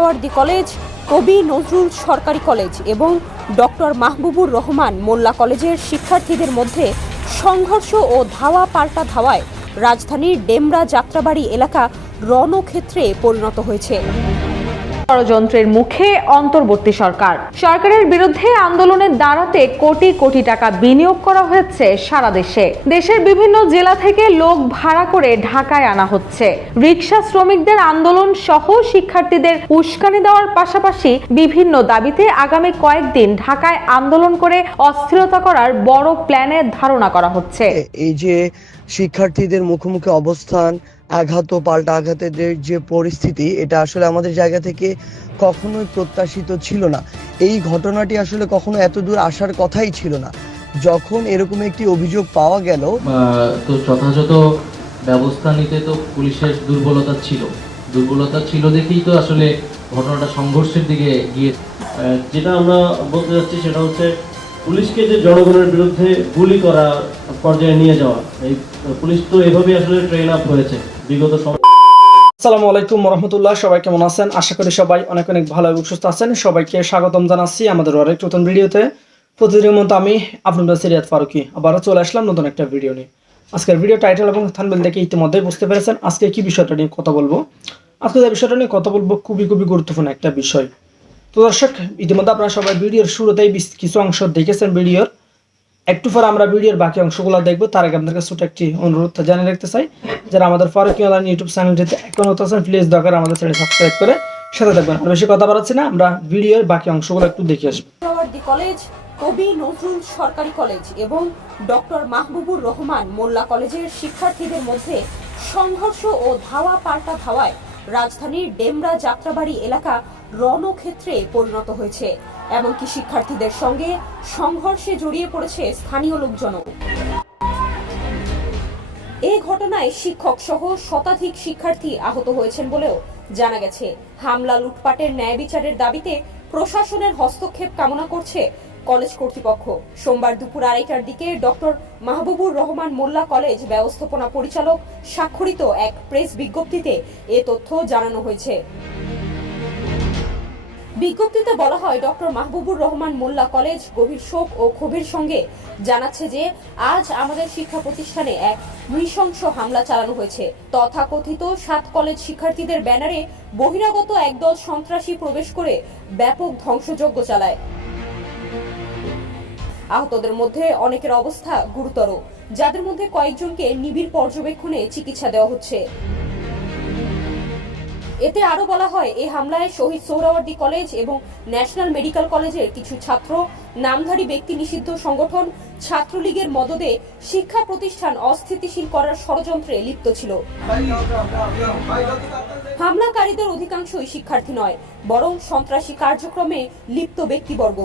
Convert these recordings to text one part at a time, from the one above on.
Suhrawardy college, কবি নজরুল সরকারি college এবং ডক্টর মাহবুবুর রহমান মোল্লা কলেজের শিক্ষার্থীদের মধ্যে সংঘর্ষ ও ধাওয়া পাল্টা ধাওয়ায় রাজধানীর ডেমরা যাত্রাবাড়ি এলাকা রণক্ষেত্রে পরিণত হয়েছে। ষড়যন্ত্রের মুখে অন্তর্বর্তী সরকার। সরকারের বিরুদ্ধে আন্দোলনে দাঁড়াতে কোটি কোটি টাকা বিনিয়োগ করা হয়েছে সারা দেশে। দেশের বিভিন্ন জেলা থেকে লোক ভাড়া করে ঢাকায় আনা হচ্ছে। রিকশা শ্রমিকদের আন্দোলন সহ শিক্ষার্থীদের উস্কানি দেওয়ার পাশাপাশি বিভিন্ন দাবিতে আগামী কয়েকদিন ঢাকায় আন্দোলন করে অস্থিরতা করার বড় প্ল্যানের ধারণা করা হচ্ছে। এই যে শিক্ষার্থীদের মুখোমুখি অবস্থান, আঘাত ও পাল্টা আঘাতের যে পরিস্থিতি, এটা আসলে আমাদের জায়গা থেকে কখনোই প্রত্যাশিত ছিল না। এই ঘটনাটি আসলে কখনো এত দূর আসার কথাই ছিল না। যখন এরকম একটি অভিযোগ পাওয়া গেল, তো যথাযথ ব্যবস্থা নিতে তো পুলিশের দুর্বলতা ছিল দেখেই তো আসলে ঘটনাটা সংঘর্ষের দিকে গিয়ে। যেটা আমরা বলতে যাচ্ছি সেটা হচ্ছে পুলিশকে যে জনগণের বিরুদ্ধে গুলি করা পর্যায়ে নিয়ে যাওয়া, এই পুলিশ তো এভাবেই আসলে ট্রেন আপ হয়েছে বিগত সময়। আসসালামু আলাইকুম রহমতুল্লাহ। সবাই কেমন আছেন? আশা করি সবাই অনেক অনেক ভালো এবং সুস্থ আছেন। সবাইকে স্বাগতম জানাচ্ছি আমাদের আরেক নতুন ভিডিওতে। প্রতিদিনের মতো আমি আপনাদের সিরিয়াত ফারুকি আবারও চলে আসলাম নতুন একটা ভিডিও নিয়ে। আজকের ভিডিও টাইটেল এবং থাম্বনেল দেখে ইতিমধ্যেই বুঝতে পেরেছেন আজকে কি বিষয়টা নিয়ে কথা বলবো। আজকে যে বিষয়টা নিয়ে কথা বলবো খুবই গুরুত্বপূর্ণ একটা বিষয়। তো দর্শক, ইতিমধ্যে আপনারা সবাই ভিডিওর শুরুতেই কিছু অংশ দেখেছেন ভিডিওর। একটু পর আমরা ভিডিওর বাকি অংশগুলো দেখবো। তার আগে আপনাদের ছোট একটি অনুরোধ জানিয়ে রাখতে চাই, যারা আমাদের ফারুকি অনলাইন ইউটিউব চ্যানেলটিতে এখন আছেন প্লিজ দরকার আমাদের চ্যানেল সাবস্ক্রাইব করে সাথে থাকবেন। আর বেশি কথা বাড়াচ্ছি না, আমরা ভিডিওর বাকি অংশগুলো একটু দেখে আসবো। সোহরাওয়ার্দী কলেজ, কবি নজরুল সরকারি কলেজ এবং ডক্টর মাহবুবুর রহমান মোল্লা কলেজের শিক্ষার্থীদের মধ্যে সংঘর্ষ ও ধাওয়া পাল্টা ধাওয়ায় রাজধানীর ডেমরা যাত্রাবাড়ি এলাকা রণক্ষেত্রে পরিণত হয়েছে। এমনকি শিক্ষার্থীদের সঙ্গে সংঘর্ষে জড়িয়ে পড়েছে স্থানীয় লোকজনও। এই ঘটনায় শিক্ষক সহ শতাধিক শিক্ষার্থী আহত হয়েছেন বলেও জানা গেছে। হামলা লুটপাটের ন্যায় বিচারের দাবিতে প্রশাসনের হস্তক্ষেপ কামনা করছে কলেজ কর্তৃপক্ষ। সোমবার দুপুর 2:30টার দিকে ডক্টর মাহবুবুর রহমান মোল্লা কলেজ ব্যবস্থাপনা পরিচালক স্বাক্ষরিত এক প্রেস বিজ্ঞপ্তিতে এ তথ্য জানানো হয়েছে। বিজ্ঞপ্তিতে বলা হয়, ডক্টর মাহবুবুর রহমান মোল্লা কলেজ গভীর শোক ও ক্ষোভের সঙ্গে জানাচ্ছে যে আজ আমাদের শিক্ষা প্রতিষ্ঠানে এক নৃশংস হামলা চালানো হয়েছে। তথাকথিত 7 কলেজ শিক্ষার্থীদের ব্যানারে বহিরাগত একদল সন্ত্রাসী প্রবেশ করে ব্যাপক ধ্বংসযজ্ঞ চালায়। আহতদের মধ্যে অনেকের অবস্থা গুরুতর, যাদের মধ্যে কয়েকজনকে নিবিড় পর্যবেক্ষণে চিকিৎসা দেওয়া হচ্ছে। এতে আরো বলা হয়, এই হামলায় শহীদ সোহরাওয়ার্দী কলেজ এবং ন্যাশনাল মেডিকেল কলেজের কিছু ছাত্র, নামধারী ব্যক্তি নিষিদ্ধ সংগঠন ছাত্রলীগের মদদে শিক্ষা প্রতিষ্ঠান অস্থিতিশীল করার ষড়যন্ত্রে লিপ্ত ছিল। হামলাকারীদের অধিকাংশই শিক্ষার্থী নয়, বরং সন্ত্রাসী কার্যক্রমে লিপ্ত ব্যক্তিবর্গ।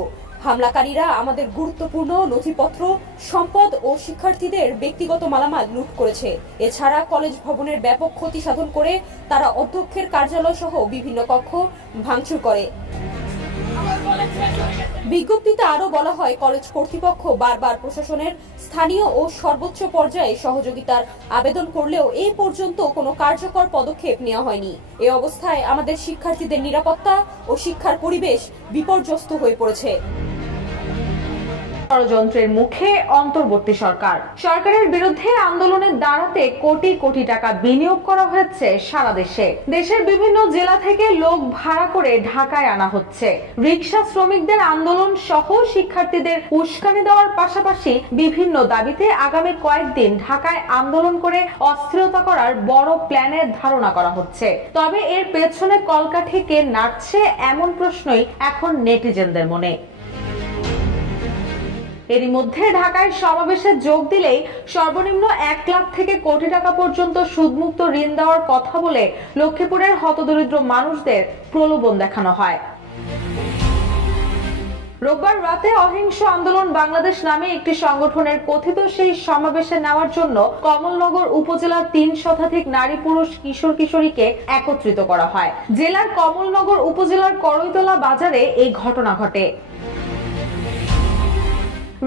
হামলাকারীরা আমাদের গুরুত্বপূর্ণ নথিপত্র, সম্পদ ও শিক্ষার্থীদের ব্যক্তিগত মালামাল লুট করেছে। এছাড়া কলেজ ভবনের ব্যাপক ক্ষতি সাধন করে তারা অধ্যক্ষের কার্যালয় সহ বিভিন্ন কক্ষ ভাঙচুর করে। বিজ্ঞপ্তিতে আরো বলা হয়, কলেজ কর্তৃপক্ষ বারবার প্রশাসনের স্থানীয় ও সর্বোচ্চ পর্যায়ে সহযোগিতার আবেদন করলেও এ পর্যন্ত কোনো কার্যকর পদক্ষেপ নেওয়া হয়নি। এ অবস্থায় আমাদের শিক্ষার্থীদের নিরাপত্তা ও শিক্ষার পরিবেশ বিপর্যস্ত হয়ে পড়েছে। ষড়যন্ত্রের মুখে অন্তর্বর্তী সরকার। সরকারের বিরুদ্ধে আন্দোলনে দাঁড়াতে কোটি কোটি টাকা বিনিয়োগ করা হয়েছে সারা দেশে। দেশের বিভিন্ন জেলা থেকে লোক ভাড়া করে ঢাকায় আনা হচ্ছে। রিকশা শ্রমিকদের আন্দোলন সহ শিক্ষার্থীদের উস্কানি দেওয়ার পাশাপাশি বিভিন্ন দাবিতে আগামী কয়েকদিন ঢাকায় আন্দোলন করে অস্থিরতা করার বড় প্ল্যানের ধারণা করা হচ্ছে। তবে এর পেছনে কলকাঠি কে নাড়ছে, এমন প্রশ্নই এখন নেটিজেনদের মনে। এরই মধ্যে ঢাকায় সমাবেশে যোগ দিলেই সর্বনিম্ন 1 লাখ থেকে কোটি টাকা পর্যন্ত সুদমুক্ত ঋণ দেওয়ার কথা বলে লক্ষ্মীপুরের হতদরিদ্র মানুষদের প্রলোভন দেখানো হয়। রোববার রাতে অহিংস আন্দোলন বাংলাদেশ নামে একটি সংগঠনের কথিত সেই সমাবেশে নেওয়ার জন্য কমলনগর উপজেলার 3 শতাধিক নারী পুরুষ কিশোর কিশোরীকে একত্রিত করা হয়। জেলার কমলনগর উপজেলার করইতলা বাজারে এই ঘটনা ঘটে।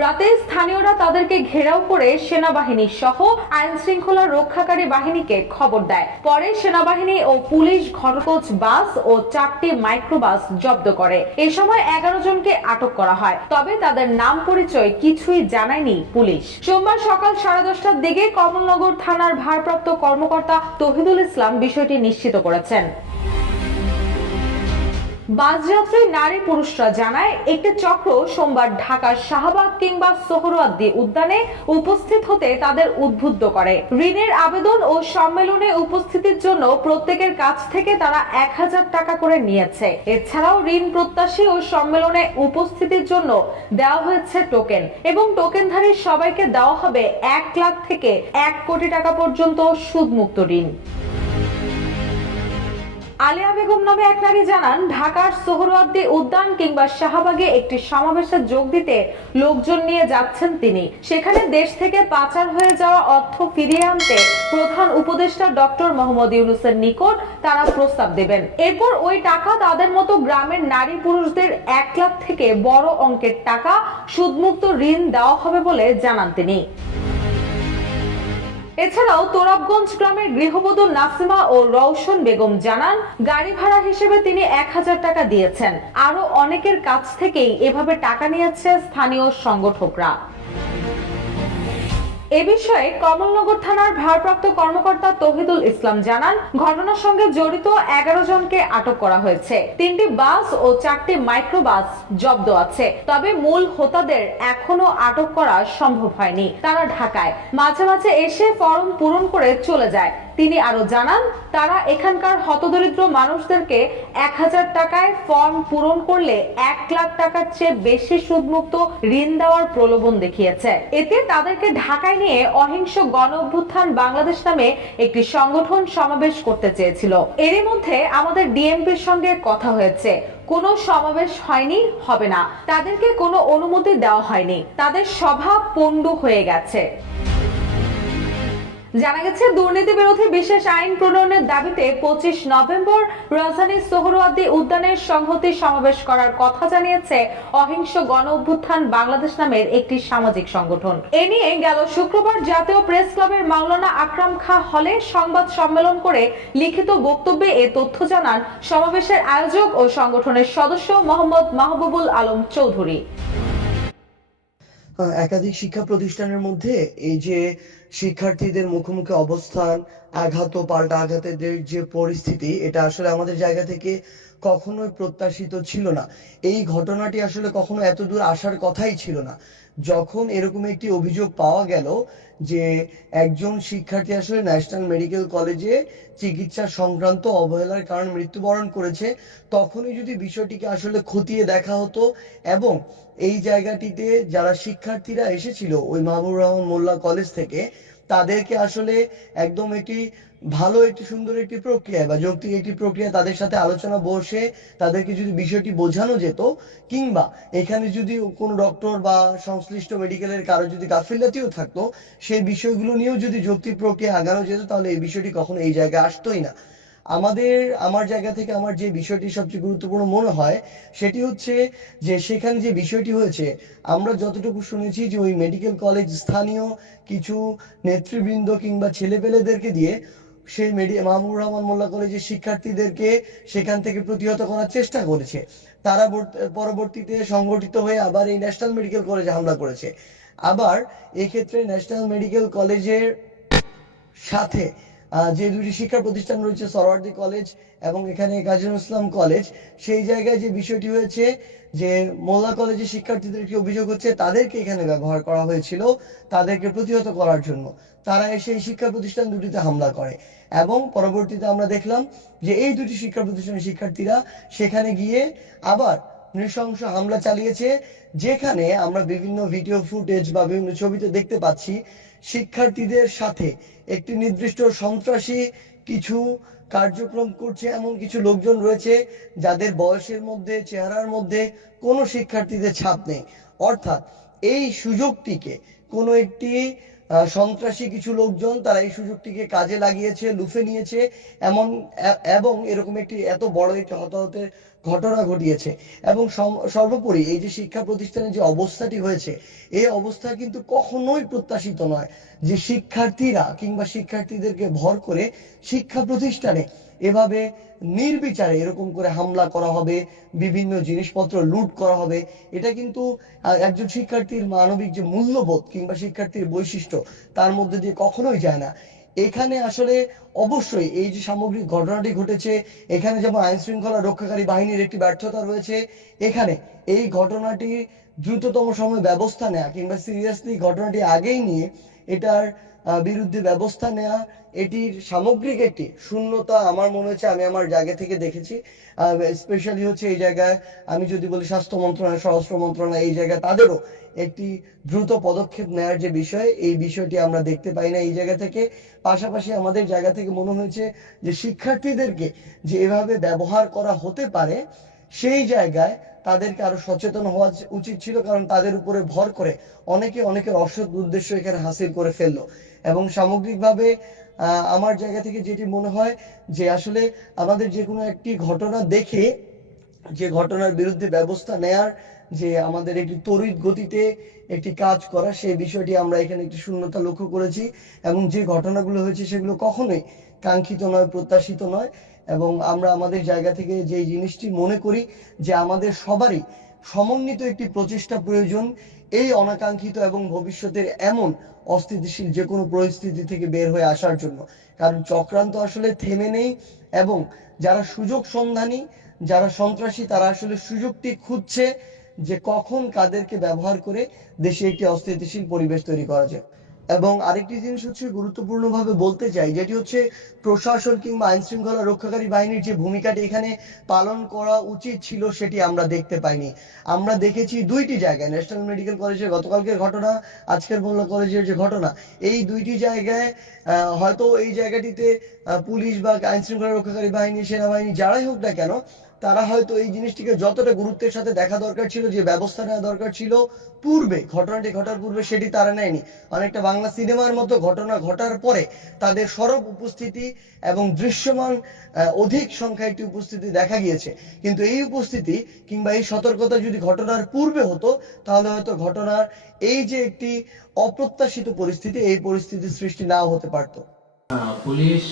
রাতে স্থানীয়রা তাদেরকে ঘেরাও করে সেনাবাহিনী সহ আইন শৃঙ্খলা রক্ষাকারী বাহিনীকে খবর দেয়। পরে সেনাবাহিনী ও পুলিশ ঘটকোচ বাস ও 4টি মাইক্রোবাস জব্দ করে। এ সময় 11 জনকে আটক করা হয়, তবে তাদের নাম পরিচয় কিছুই জানায়নি পুলিশ। সোমবার সকাল 10:30টার দিকে কমলনগর থানার ভারপ্রাপ্ত কর্মকর্তা তহিদুল ইসলাম বিষয়টি নিশ্চিত করেছেন। বাসযাত্রী নারী পুরুষরা জানায়, একটি চক্র সোমবার ঢাকার শাহবাগ কিংবা সোহরাওয়ার্দী উদ্যানে উপস্থিত হতে তাদের উদ্বুদ্ধ করে। ঋণের আবেদন ও সম্মেলনে উপস্থিতির জন্য প্রত্যেকের কাছ থেকে তারা 1000 টাকা করে নিয়েছে। এছাড়াও ঋণ প্রত্যাশী ও সম্মেলনে উপস্থিতির জন্য দেওয়া হয়েছে টোকেন এবং টোকেনধারী সবাইকে দেওয়া হবে 1 লাখ থেকে 1 কোটি টাকা পর্যন্ত সুদমুক্ত ঋণ। আলিয়া বেগম নামে এক নারী জানান, ঢাকার সোহরাওয়ার্দী উদ্যান কিংবা শাহবাগে একটি সমাবেশে যোগ দিতে লোকজন নিয়ে যাচ্ছেন তিনি। সেখানে দেশ থেকে পাচার হয়ে যাওয়া অর্থ ফিরিয়ে আনতে প্রধান উপদেষ্টা ডক্টর মোহাম্মদ ইউনূসের নিকট তারা প্রস্তাব দেবেন। এরপর ওই টাকা তাদের মতো গ্রামের নারী পুরুষদের 1 লাখ থেকে বড় অঙ্কের টাকা সুদমুক্ত ঋণ দেওয়া হবে বলে জানান তিনি। এছাড়াও তোরাবগঞ্জ গ্রামের গৃহবধূ নাসিমা ও রওশন বেগম জানান, গাড়ি ভাড়া হিসেবে তিনি 1000 টাকা দিয়েছেন। আরো অনেকের কাছ থেকেই এভাবে টাকা নিয়েছে স্থানীয় সংগঠকরা। এ বিষয়ে কমলনগর থানার ভারপ্রাপ্ত কর্মকর্তা তহিদুল ইসলাম জানান, ঘটনার সঙ্গে জড়িত 11 জনকে আটক করা হয়েছে। 3টি বাস ও 4টি মাইক্রোবাস জব্দ আছে। তবে মূল হোতাদের এখনো আটক করা সম্ভব হয়নি। তারা ঢাকায় মাঝে মাঝে এসে ফর্ম পূরণ করে চলে যায়। তিনি আরো জানান, তারা এখানকার হতদরিদ্র মানুষদেরকে 1000 টাকায় ফর্ম পূরণ করলে 1 লাখ টাকার চেয়ে বেশি সুদমুক্ত ঋণ দেওয়ার প্রলোভন দেখিয়েছে। এতে তাদেরকে ঢাকায় নিয়ে অহিংস গণ অভ্যুত্থান বাংলাদেশ নামে একটি সংগঠন সমাবেশ করতে চেয়েছিল। এরই মধ্যে আমাদের ডিএমপির সঙ্গে কথা হয়েছে। কোনো সমাবেশ হয়নি, হবে না। তাদেরকে কোনো অনুমতি দেওয়া হয়নি। তাদের সভা পণ্ডু হয়ে গেছে। জানা গেছে, দুর্নীতি বিরোধী বিশেষ আইন প্রণয়নের দাবিতে 25 নভেম্বর রাজধানীর সোহরাওয়ার্দী উদ্যানে সংহতি সমাবেশ করার কথা জানিয়েছে অহিংস গণ অভ্যুত্থান বাংলাদেশ নামের একটি সামাজিক সংগঠন। এ নিয়ে গেল শুক্রবার জাতীয় প্রেস ক্লাবের মাওলানা আকরাম খাঁ হলে সংবাদ সম্মেলন করে লিখিত বক্তব্যে এ তথ্য জানান সমাবেশের আয়োজক ও সংগঠনের সদস্য মোহাম্মদ মাহবুবুল আলম চৌধুরী। একাধিক শিক্ষা প্রতিষ্ঠানের মধ্যে এই যে শিক্ষার্থীদের মুখোমুখি অবস্থান, আঘাত ও পাল্টা আঘাতের যে পরিস্থিতি, এটা আসলে আমাদের জায়গা থেকে কখনোই প্রত্যাশিত ছিল না। এই ঘটনাটি আসলে কখনো এত দূর আসার কথাই ছিল না। যখন এরকম একটি অভিযোগ পাওয়া গেল যে একজন শিক্ষার্থী আসলে ন্যাশনাল মেডিকেল কলেজে চিকিৎসা সংক্রান্ত অবহেলার কারণে মৃত্যুবরণ করেছে, তখনই যদি বিষয়টিকে আসলে খতিয়ে দেখা হতো এবং এই জায়গাটিতে যারা শিক্ষার্থীরা এসেছিল ওই মাহবুবুর রহমান মোল্লা কলেজ থেকে, তাদেরকে আসলে একদম একটি ভালো একটি সুন্দর একটি প্রক্রিয়া বা যৌক্তিক একটি প্রক্রিয়া তাদের সাথে আলোচনা বসে তাদেরকে যদি বিষয়টি বোঝানো যেত, কিংবা এখানে যদি কোনো ডক্টর বা সংশ্লিষ্ট মেডিকেলের কারো যদি গাফিলতিও থাকতো, সেই বিষয়গুলো নিয়েও যদি যৌক্তিক প্রক্রিয়া আগানো যেত, তাহলে এই বিষয়টি কখনো এই জায়গায় আসতোই না। আমার জায়গা থেকে আমার যে বিষয়টি সবচেয়ে গুরুত্বপূর্ণ মনে হয় সেটি হচ্ছে যে সেখানে যে বিষয়টি হয়েছে, আমরা যতটুকু শুনেছি যে ওই মেডিকেল কলেজ স্থানীয় কিছু নেতৃবৃন্দ কিংবা ছেলেপেলেদেরকে দিয়ে সেই মাহবুবুর রহমান মোল্লা কলেজের শিক্ষার্থীদেরকে সেখান থেকে প্রতিহত করার চেষ্টা করেছে। তারা পরবর্তীতে সংগঠিত হয়ে আবার এই ন্যাশনাল মেডিকেল কলেজে হামলা করেছে। আবার এক্ষেত্রে ন্যাশনাল মেডিকেল কলেজের সাথে যে দুটি শিক্ষা প্রতিষ্ঠান রয়েছে, সোহরাওয়ার্দী কলেজ এবং এখানে কাজী নজরুল ইসলাম কলেজ, সেই জায়গায় যে বিষয়টি হয়েছে যে মোল্লা কলেজের শিক্ষার্থীদের একটি অভিযোগ হচ্ছে তাদেরকে এখানে ব্যবহার করা হয়েছিল তাদেরকে প্রতিহত করার জন্য। তারা এসে এই শিক্ষা প্রতিষ্ঠান দুটিতে হামলা করে এবং পরবর্তীতে আমরা দেখলাম যে এই দুটি শিক্ষা প্রতিষ্ঠানের শিক্ষার্থীরা সেখানে গিয়ে আবার নৃশংস হামলা চালিয়েছে, যেখানে আমরা বিভিন্ন ভিডিও ফুটেজ বা বিভিন্ন ছবিতে দেখতে পাচ্ছি শিক্ষার্থীদের সাথে একটি নির্দিষ্ট সন্ত্রাসী কিছু কার্যক্রম করছে এমন কিছু লোকজন রয়েছে যাদের বয়সের মধ্যে, চেহারার মধ্যে কোনো শিক্ষার্থীদের ছাপ নেই। অর্থাৎ এই সুযোগটিকে কোনো একটি সন্ত্রাসী কিছু লোকজন তারা এই সুযোগটিকে কাজে লাগিয়েছে, লুফে নিয়েছে, এবং এরকম একটি এত বড় একটি হতাহতের ঘটনা ঘটিয়েছে। এবং সর্বোপরি এই যে শিক্ষা প্রতিষ্ঠানের যে অবস্থাটি হয়েছে, এই অবস্থা কিন্তু কখনোই প্রত্যাশিত নয় যে শিক্ষার্থীরা কিংবা শিক্ষার্থীদেরকে ভর করে শিক্ষা প্রতিষ্ঠানে এভাবে নির্বিচারে এরকম করে হামলা করা হবে, বিভিন্ন জিনিসপত্র লুট করা হবে। এটা কিন্তু একজন শিক্ষার্থীর মানবিক যে মূল্যবোধ কিংবা শিক্ষার্থীর বৈশিষ্ট্য তার মধ্যে দিয়ে কখনোই যায় না। এখানে আসলে অবশ্যই এই যে সামগ্রিক ঘটনাটি ঘটেছে, এখানে যেমন আইন শৃঙ্খলা রক্ষাকারী বাহিনীর একটি ব্যর্থতা রয়েছে, এখানে এই ঘটনাটি দ্রুততম সময়ে ব্যবস্থা নেওয়া কিংবা সিরিয়াসলি ঘটনাটি আগেই নিয়ে এটার বিরুদ্ধে ব্যবস্থা নেওয়া, এটির সামগ্রিক একটি শূন্যতা আমার মনে হচ্ছে আমি আমার জায়গা থেকে দেখেছি। স্পেশালি হচ্ছে এই জায়গায় আমি যদি বলি স্বাস্থ্য মন্ত্রণালয়, স্বরাষ্ট্র মন্ত্রণালয়, এই জায়গায় তাদেরও একটি দ্রুত পদক্ষেপ নেওয়ার যে বিষয়, এই বিষয়টি আমরা দেখতে পাই না এই জায়গা থেকে। পাশাপাশি আমাদের জায়গা থেকে মনে হয়েছে যে শিক্ষার্থীদেরকে যে এভাবে ব্যবহার করা হতে পারে, সেই জায়গায় তাদেরকে আরো সচেতন হওয়া উচিত ছিল, কারণ তাদের উপরে ভর করে অনেকের অসৎ উদ্দেশ্য এখানে হাসিল করে ফেললো। এবং সামগ্রিকভাবে আমার জায়গা থেকে যেটি মনে হয় যে আসলে আমাদের যে কোনো একটি ঘটনা দেখে যে ঘটনার বিরুদ্ধে ব্যবস্থা নেয়ার যে আমাদের একটি তড়িৎ গতিতে একটি কাজ করা, সেই বিষয়টি আমরা এখানে একটি শূন্যতা লক্ষ্য করেছি। এবং যে ঘটনাগুলো হয়েছে সেগুলো কখনোই কাঙ্ক্ষিত নয়, প্রত্যাশিত নয়। এবং আমরা আমাদের জায়গা থেকে যে জিনিসটি মনে করি যে আমাদের সবারই সমন্বিত একটি প্রচেষ্টা প্রয়োজন এই অনাকাঙ্ক্ষিত এবং ভবিষ্যতের এমন অস্থিতিশীল যে কোনো পরিস্থিতি থেকে বের হয়ে আসার জন্য। কারণ চক্রান্ত আসলে থেমে নেই, এবং যারা সুযোগ সন্ধানী, যারা সন্ত্রাসী, তারা আসলে সুযোগটি খুঁজছে যে কখন কাদেরকে ব্যবহার করে দেশে একটি অস্থিতিশীল পরিবেশ তৈরি করা যায়। এবং আরেকটি জিনিস হচ্ছে গুরুত্বপূর্ণভাবে বলতে চাই, যেটি হচ্ছে প্রশাসন কিংবা আইন শৃঙ্খলা রক্ষাকারী বাহিনীর যে ভূমিকাটি এখানে পালন করা উচিত ছিল সেটি আমরা দেখতে পাইনি। আমরা দেখেছি দুইটি জায়গায়, ন্যাশনাল মেডিকেল কলেজের গতকালকের ঘটনা, আজকের মোল্লা কলেজের যে ঘটনা, এই দুইটি জায়গায় হয়তো এই জায়গাটিতে পুলিশ বা আইন শৃঙ্খলা রক্ষাকারী বাহিনী, সেনাবাহিনী, যারাই হোক না কেন, তারা হয়তো এই জিনিসটিকে যতটা গুরুত্বের সাথে দেখা দরকার ছিল, যে ব্যবস্থা নেওয়া দরকার ছিল পূর্বে, ঘটনাটি ঘটার পূর্বে, সেটি তারা নেয়নি। অনেকটা বাংলা সিনেমার মতো ঘটনা ঘটার পরে তাদের সরব উপস্থিতি এবং দৃশ্যমান অধিক সংখ্যায় একটি উপস্থিতি দেখা গিয়েছে। কিন্তু এই উপস্থিতি কিংবা এই সতর্কতা যদি ঘটনার পূর্বে হতো, তাহলে হয়তো ঘটনার এই যে একটি অপ্রত্যাশিত পরিস্থিতি, এই পরিস্থিতির সৃষ্টি নাও হতে পারতো। পুলিশ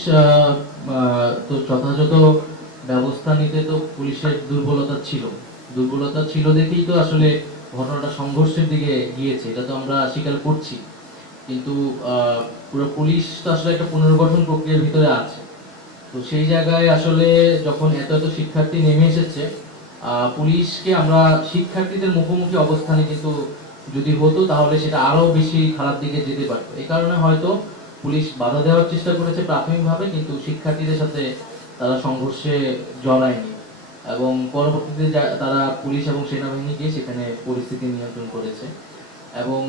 তো যথাযথ ব্যবস্থা নিতে তো পুলিশের দুর্বলতা ছিল দেখেই তো আসলে ঘটনাটা সংঘর্ষের দিকে গিয়েছে, এটা তো আমরা স্বীকার করছি। কিন্তু পুরো পুলিশ তো আসলে একটা পুনর্গঠন প্রক্রিয়ার ভিতরে আছে। তো সেই জায়গায় আসলে যখন এত শিক্ষার্থী নেমে এসেছে, পুলিশকে আমরা শিক্ষার্থীদের মুখোমুখি অবস্থানে কিন্তু যদি হতো তাহলে সেটা আরো বেশি খারাপ দিকে যেতে পারতো। এই কারণে হয়তো পুলিশ বাধা দেওয়ার চেষ্টা করেছে প্রাথমিকভাবে, কিন্তু শিক্ষার্থীদের সাথে তারা সংঘর্ষে জড়ায়নি, এবং পরবর্তীতে তারা পুলিশ এবং সেনাবাহিনী গিয়ে সেখানে পরিস্থিতি নিয়ন্ত্রণ করেছে। এবং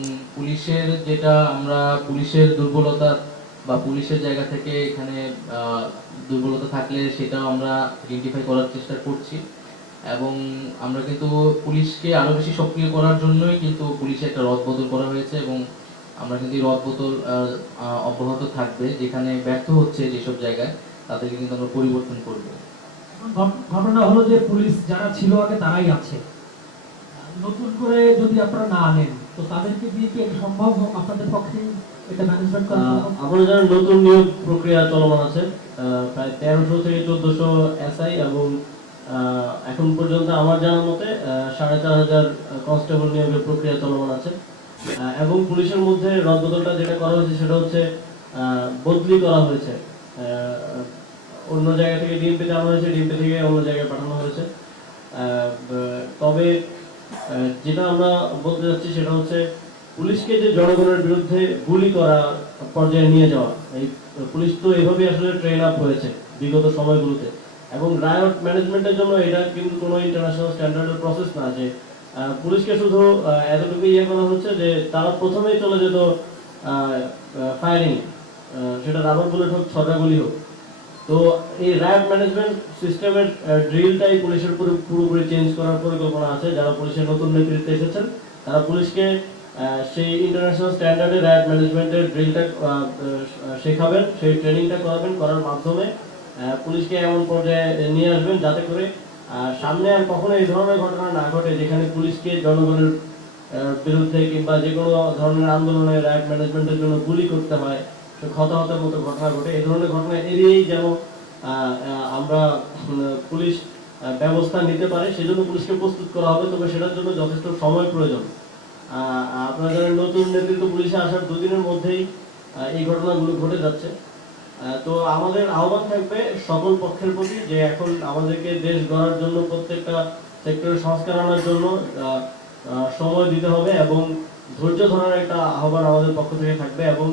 পুলিশের দুর্বলতা বা পুলিশের জায়গা থেকে এখানে দুর্বলতা থাকলে সেটাও আমরা আইডেন্টিফাই করার চেষ্টা করছি। এবং আমরা কিন্তু পুলিশকে আরো বেশি সক্রিয় করার জন্যই কিন্তু পুলিশে একটা রদবদল করা হয়েছে, এবং আমরা কিন্তু এই রদবদল অব্যাহত থাকবে। যেখানে ব্যর্থ হচ্ছে যেসব জায়গায়, তাদেরকে কিন্তু আমরা পরিবর্তন করব। ঘটনা হলো যে পুলিশ যারা ছিল আগে তারাই আছে, নতুন করে যদি আপনারা না আনেন তো তাদেরকে দিয়ে কি সম্ভব আপনাদের পক্ষে এটা ম্যানেজমেন্ট করা? আপনারা জানেন নতুন নিয়োগ প্রক্রিয়া চলমান আছে, প্রায় 1300 থেকে 1400 এসআই, এবং এখন পর্যন্ত আমার জানার মতে 4500 কনস্টেবল নিয়োগের প্রক্রিয়া চলমান আছে। এবং পুলিশের মধ্যে রদবদলটা যেটা করা হয়েছে সেটা হচ্ছে বদলি করা হয়েছে, অন্য জায়গা থেকে ডিএমপিতে আনা হয়েছে, ডিএমপি থেকে অন্য জায়গায় পাঠানো হয়েছে। তবে যেটা আমরা বলতে যাচ্ছি সেটা হচ্ছে পুলিশকে যে জনগণের বিরুদ্ধে গুলি করা পর্যায়ে নিয়ে যাওয়া, এই পুলিশ তো এভাবেই আসলে ট্রেন আপ হয়েছে বিগত সময়গুলোতে। এবং রায়ট ম্যানেজমেন্টের জন্য এটা কিন্তু কোনো ইন্টারন্যাশনাল স্ট্যান্ডার্ডের প্রসেস না যে পুলিশকে শুধু এতটুকু করা হচ্ছে যে তারা প্রথমেই চলে যেত ফায়ারিং, সেটা রাবার বুলেট হোক, ছড়া গুলি হোক। তো এই রায়ট ম্যানেজমেন্ট সিস্টেমের ড্রিলটাই পুলিশের পুরোপুরি চেঞ্জ করার পরিকল্পনা আছে। যারা পুলিশের নতুন নেতৃত্বে এসেছেন তারা পুলিশকে সেই ইন্টারন্যাশনাল স্ট্যান্ডার্ডে র্যাব ম্যানেজমেন্টের ড্রিলটা শেখাবেন, সেই ট্রেনিংটা করাবেন, করার মাধ্যমে পুলিশকে এমন পর্যায়ে নিয়ে আসবেন যাতে করে সামনে আর কখনো এই ধরনের ঘটনা না ঘটে, যেখানে পুলিশকে জনগণের বিরুদ্ধে কিংবা যে কোনো ধরনের আন্দোলনে র্যাব ম্যানেজমেন্টের জন্য গুলি করতে হয়, হতাহতের মতো ঘটনা ঘটে। এই ধরনের ঘটনা এড়িয়েই যেন আমরা পুলিশ ব্যবস্থা নিতে পারে, সেজন্য পুলিশকে প্রস্তুত করা হবে। তবে সেটার জন্য যথেষ্ট সময় প্রয়োজন। আপনারা জানেন নতুন নেতৃত্ব পুলিশে আসার 2 দিনের মধ্যেই এই ঘটনাগুলো ঘটে যাচ্ছে। তো আমাদের আহ্বান থাকবে সকল পক্ষের প্রতি যে এখন আমাদেরকে দেশ গড়ার জন্য, প্রত্যেকটা সেক্টরের সংস্কার আনার জন্য সময় দিতে হবে এবং ধৈর্য ধরার একটা আহ্বান আমাদের পক্ষ থেকে থাকবে। এবং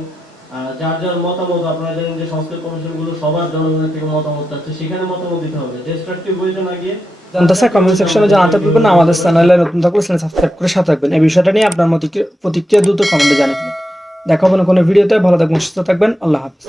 যার যার মতামত, আপনারা জানেন যে সংস্কার কমিশনগুলো সবার জনগণের থেকে মতামত চাচ্ছে, সেখানে মতামত দিতে হবে, ডিস্ট্রাকটিভ ওয়েতে না গিয়ে। জানতে চাই কমেন্ট সেকশনে জানাতে পারবেন। আমাদের চ্যানেলে নতুন থাকলে চ্যানেল সাবস্ক্রাইব করে সাথে থাকবেন। এই বিষয়টা নিয়ে আপনার প্রতিক্রিয়া দ্রুত কমেন্টে জানিয়ে দিন। দেখা হবে না কোনো ভিডিওতে। ভালো থাকবেন, সুস্থ থাকবেন। আল্লাহ হাফেজ।